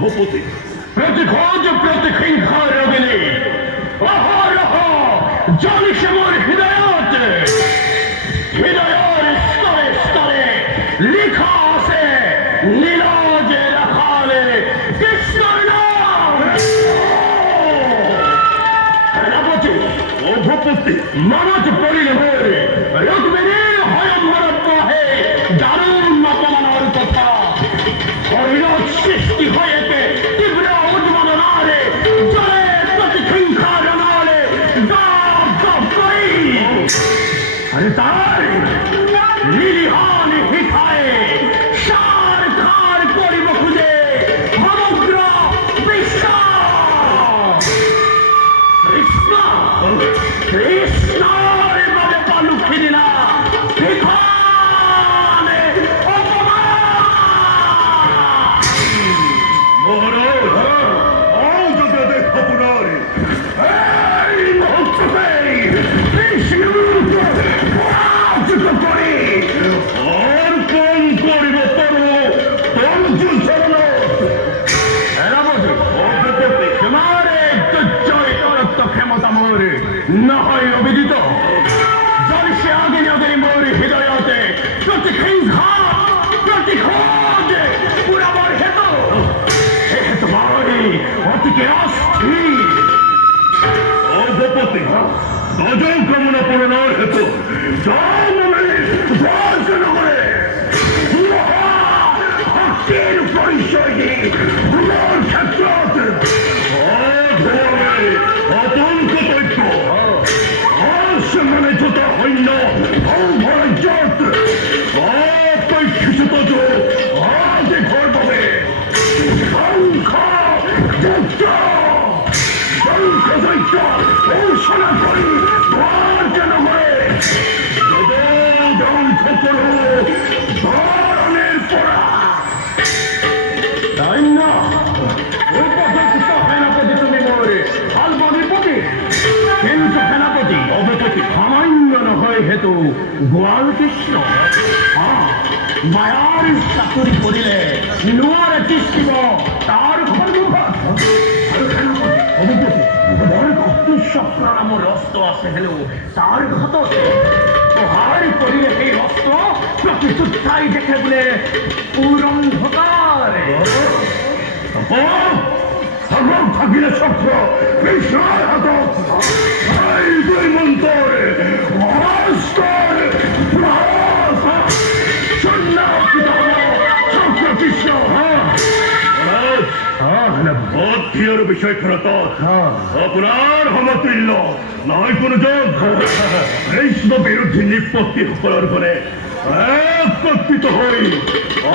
ভূপতি প্রতিখোঁজ প্রতিহিংসা রবিনী অহরহ জানিসে মোর হৃদয়ত হৃদয়ের স্তরে স্তরে লিখা আছে নীরজে রাখালে কৃষ্ণর নাম। সেনাপতি ও ভূপতি মানজ পড়িলে হয়ে রুক্মিণীর হয়ম্বরত্বে দারুণ অপমানের কথা হরিণত সৃষ্টি হয়েছে তীব্র উন্মাদনারে জলে প্রতিহিংসা রণালে আরে তাই নিরীহান হিতায় সার খার করিব খুঁজে সমগ্র বিশ্ব। কৃষ্ণ কৃষ্ণের বাবে পালুখি দিলা নহয় অভিজিত জলসে আগে আগে মোর হৃদয়তে প্রতিহিংসা প্রতিখোঁজ পুরাবার হেতু তোমারি অতিকে অস্থির ও ভূপতি গজল কামনা পূরণের হেতু করে ভক্তির পরিচয় মোর ক্ষেত্রত অতঙ্ক তৈত্য মানে যত হইল ভরজত অপেক্ষিত আজে ঘর পাবে ঘোষণা করি তোমার যেন করে ধরনের পড়া তাই না সেনাপতি তুমি মরে আলবনিপতি কিন্তু সেনাপতি অবপতি সামান্য নহয় হেতু গোয়াল কৃষ্ণ মায়ার চাকরি করিলে নুয়ারে তিষ্ঠিব তার কর্মভাগ অবপতি কৃষ্ণ নামের অস্ত্র আছে হেলো তার ঘটতে প্রহার করিলে সেই অস্ত্র প্রতিযোদ্ধাই দেখে বলে পুরন্ধকার সকল থাকিলে চক্র কৃষ্ণের হাত দুই মন্ত্রে কৃষ্ণ ভক্তির বিষয়খানা আপনার সমতুল্য নয় কোন যোগ কৃষ্ণ বিরোধী নিষ্পত্তি করার ফলে একত্রিত হই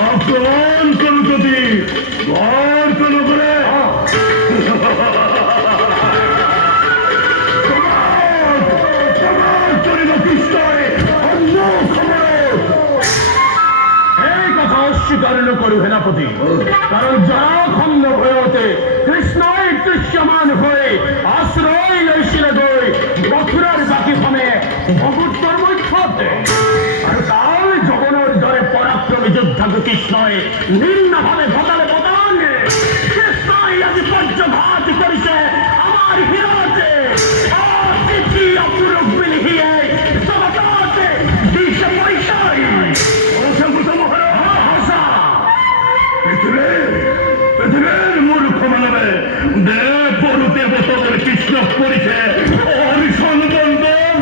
আক্রমণ করু যদি ঘর কোন করে এই কথা অস্বীকার করু সেনাপতি কারণ যারা খন্ড ভয়তে কৃষ্ণই দৃশ্যমান হয়ে আশ্রয় লইছিল গৈ মথুরার বাকি ফলে ভগুত্তর করতে। আর তার জগনের জ্বরে পরাক্রমী যোদ্ধাকে কৃষ্ণয় নিম্নভাবে ঘটালে পতন। কৃষ্ণই আজ পঞ্চঘাত করিছে আমার হিরোতে। অতিথি অপূরক বিলিহিয়ে জগতে দিশ পরিচয়। পৃথিবীর মূর্খ মানবে দেব পরুতে বছরের কৃষ্ণ করিছে অরিসন বন্ধন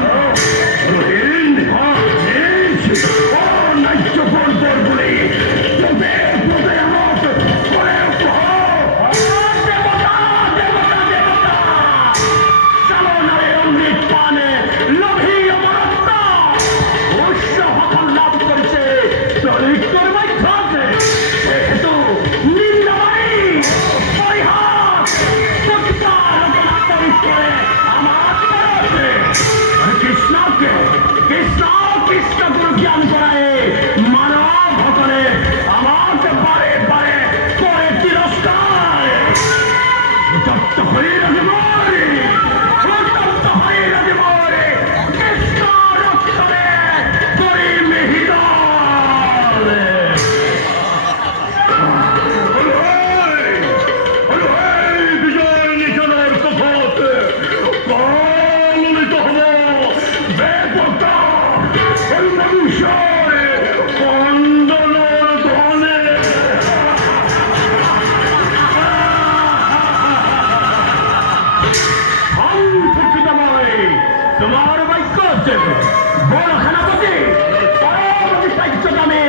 রহিন নাইচ্য পর্বর বলে পদে পদে আমার করে দেবতা দেবতা দেবতা চালনারে অমৃত পানে লোভী অমরত্ব উৎস সকল লাভ করেছে চরিত্রের মাধ্যমে। সেহেতু নিন্দাবাই পরিহাস সত্যা রচনা করে আমার করছে। কৃষ্ণকে কৃষ্ণ কৃষ্ণ গুরু জ্ঞান করায় মানব হতনে আমাকে বারে বারে করে তিরস্কার। উত্তপ্ত হয়ে রাজে মরে উত্তপ্ত হয়ে রাজে মরে কৃষ্ণ রক্ষণে করি মেহিদল। বিজয় নিশানার শপথ পালনিত হব। বেপতা অনুমনুষয় কন্দনের ধনে। তোমার বাক্য বড় খানাপতি পরবর্তী সাহিত্য নামে